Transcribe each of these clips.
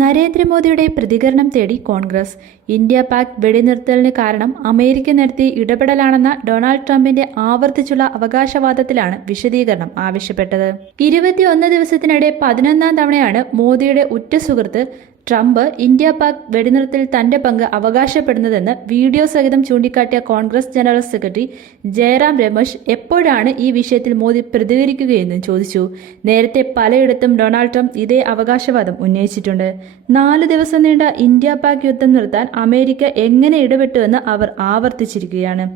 നരേന്ദ്രമോദിയുടെ പ്രതികരണം തേടി കോൺഗ്രസ്. ഇന്ത്യ പാക് വെടിനിർത്തലിന് കാരണം അമേരിക്ക നടത്തിയ ഇടപെടലാണെന്ന ഡൊണാൾഡ് ട്രംപിന്റെ ആവർത്തിച്ചുള്ള അവകാശവാദത്തിലാണ് വിശദീകരണം ആവശ്യപ്പെട്ടത്. ഇരുപത്തിയൊന്ന് ദിവസത്തിനിടെ പതിനൊന്നാം തവണയാണ് മോദിയുടെ ഉറ്റ സുഹൃത്ത് ട്രംപ് ഇന്ത്യ പാക് വെടിനിർത്തൽ തന്റെ പങ്ക് അവകാശപ്പെടുന്നതെന്ന് വീഡിയോ സഹിതം ചൂണ്ടിക്കാട്ടിയ Congress general secretary Jairam Ramesh എപ്പോഴാണ് ഈ വിഷയത്തിൽ മോദി പ്രതികരിക്കുകയെന്നും ചോദിച്ചു. നേരത്തെ പലയിടത്തും ഡൊണാൾഡ് ട്രംപ് ഇതേ അവകാശവാദം ഉന്നയിച്ചിട്ടുണ്ട്. നാല് ദിവസം നീണ്ട ഇന്ത്യ പാക് യുദ്ധം നിർത്താൻ അമേരിക്ക എങ്ങനെ ഇടപെട്ടുവെന്ന് അവർ ആവർത്തിച്ചിരിക്കുകയാണ്.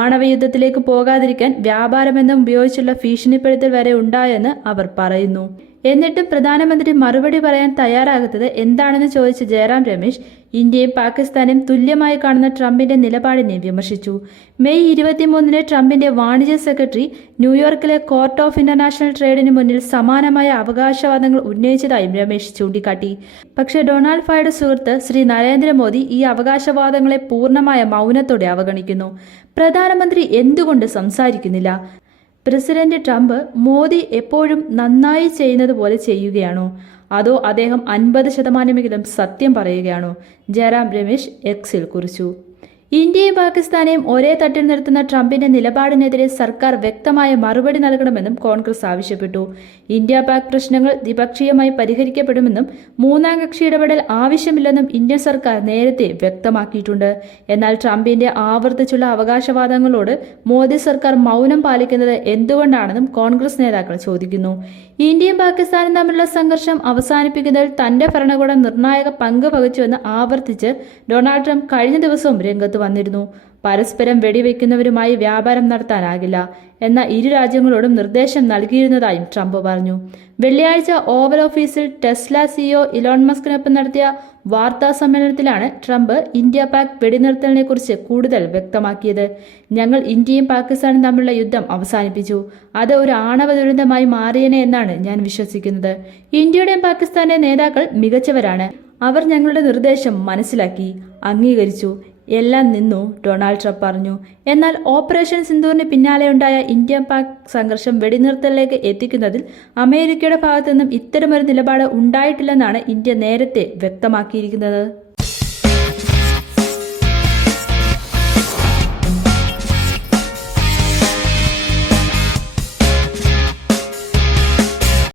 ആണവ യുദ്ധത്തിലേക്ക് പോകാതിരിക്കാൻ വ്യാപാരമെന്നും ഉപയോഗിച്ചുള്ള ഭീഷണിപ്പെടുത്തൽ വരെ ഉണ്ടായെന്ന് അവർ പറയുന്നു. എന്നിട്ടും പ്രധാനമന്ത്രി മറുപടി പറയാൻ തയ്യാറാകുന്നത് എന്താണെന്ന് ചോദിച്ച ജയറാം രമേശ് ഇന്ത്യയും പാകിസ്ഥാനും തുല്യമായി കാണുന്ന ട്രംപിന്റെ നിലപാടിനെ വിമർശിച്ചു. മെയ് ഇരുപത്തിമൂന്നിന് ട്രംപിന്റെ വാണിജ്യ സെക്രട്ടറി ന്യൂയോർക്കിലെ കോർട്ട് ഓഫ് ഇന്റർനാഷണൽ ട്രേഡിന് മുന്നിൽ സമാനമായ അവകാശവാദങ്ങൾ ഉന്നയിച്ചതായും രമേശ് ചൂണ്ടിക്കാട്ടി. പക്ഷേ ഡൊണാൾഡ് ഫായുടെ സുഹൃത്ത് ശ്രീ നരേന്ദ്രമോദി ഈ അവകാശവാദങ്ങളെ പൂർണമായ മൗനത്തോടെ അവഗണിക്കുന്നു. പ്രധാനമന്ത്രി എന്തുകൊണ്ട് സംസാരിക്കുന്നില്ല? പ്രസിഡന്റ് ട്രംപ് മോദി എപ്പോഴും നന്നായി ചെയ്യുന്നത് പോലെ ചെയ്യുകയാണോ? അതോ അദ്ദേഹം അൻപത് ശതമാനമെങ്കിലും സത്യം പറയുകയാണോ? ജയറാം രമേശ് എക്സിൽ കുറിച്ചു. ഇന്ത്യയും പാകിസ്ഥാനെയും ഒരേ തട്ടിൽ നിർത്തുന്ന ട്രംപിന്റെ നിലപാടിനെതിരെ സർക്കാർ വ്യക്തമായ മറുപടി നൽകണമെന്നും കോൺഗ്രസ് ആവശ്യപ്പെട്ടു. ഇന്ത്യ പാക് പ്രശ്നങ്ങൾ ദ്വിപക്ഷീയമായി പരിഹരിക്കപ്പെടുമെന്നും മൂന്നാം കക്ഷി ഇടപെടൽ ആവശ്യമില്ലെന്നും ഇന്ത്യൻ സർക്കാർ നേരത്തെ വ്യക്തമാക്കിയിട്ടുണ്ട്. എന്നാൽ ട്രംപിന്റെ ആവർത്തിച്ചുള്ള അവകാശവാദങ്ങളോട് മോദി സർക്കാർ മൗനം പാലിക്കുന്നത് എന്തുകൊണ്ടാണെന്നും കോൺഗ്രസ് നേതാക്കൾ ചോദിക്കുന്നു. ഇന്ത്യയും പാകിസ്ഥാനും തമ്മിലുള്ള സംഘർഷം അവസാനിപ്പിക്കുന്നതിൽ തന്റെ ഭരണകൂടം നിർണായക പങ്ക് വഹിച്ചുവെന്ന് ആവർത്തിച്ച് ഡൊണാൾഡ് ട്രംപ് കഴിഞ്ഞ ദിവസവും രംഗത്ത് വന്നിരുന്നു. പരസ്പരം വെടിവെക്കുന്നവരുമായി വ്യാപാരം നടത്താനാകില്ല എന്ന ഇരു രാജ്യങ്ങളോടും നിർദ്ദേശം നൽകിയിരുന്നതായും ട്രംപ് പറഞ്ഞു. വെള്ളിയാഴ്ച ഓവൽ ഓഫീസിൽ ടെസ്ല സിഇഒ ഇലോൺ മസ്കിനൊപ്പം നടത്തിയ വാർത്താ സമ്മേളനത്തിലാണ് ട്രംപ് ഇന്ത്യ പാക് വെടിനിർത്തലിനെ കുറിച്ച് കൂടുതൽ വ്യക്തമാക്കിയത്. ഞങ്ങൾ ഇന്ത്യയും പാകിസ്ഥാനും തമ്മിലുള്ള യുദ്ധം അവസാനിപ്പിച്ചു. അത് ഒരു ആണവ ദുരന്തമായി മാറിയനെ എന്നാണ് ഞാൻ വിശ്വസിക്കുന്നത്. ഇന്ത്യയുടെയും പാകിസ്ഥാന്റെ നേതാക്കൾ മികച്ചവരാണ്. അവർ ഞങ്ങളുടെ നിർദ്ദേശം മനസ്സിലാക്കി അംഗീകരിച്ചു. എല്ലാം നിന്നു ഡൊണാൾഡ് ട്രംപ് പറഞ്ഞു. എന്നാൽ ഓപ്പറേഷൻ സിന്ദൂറിന് പിന്നാലെയുണ്ടായ ഇന്ത്യ പാക് സംഘർഷം വെടിനിർത്തലിലേക്ക് എത്തിക്കുന്നതിൽ അമേരിക്കയുടെ ഭാഗത്തു നിന്നും ഇത്തരമൊരു നിലപാട് ഉണ്ടായിട്ടില്ലെന്നാണ് ഇന്ത്യ നേരത്തെ വ്യക്തമാക്കിയിരിക്കുന്നത്.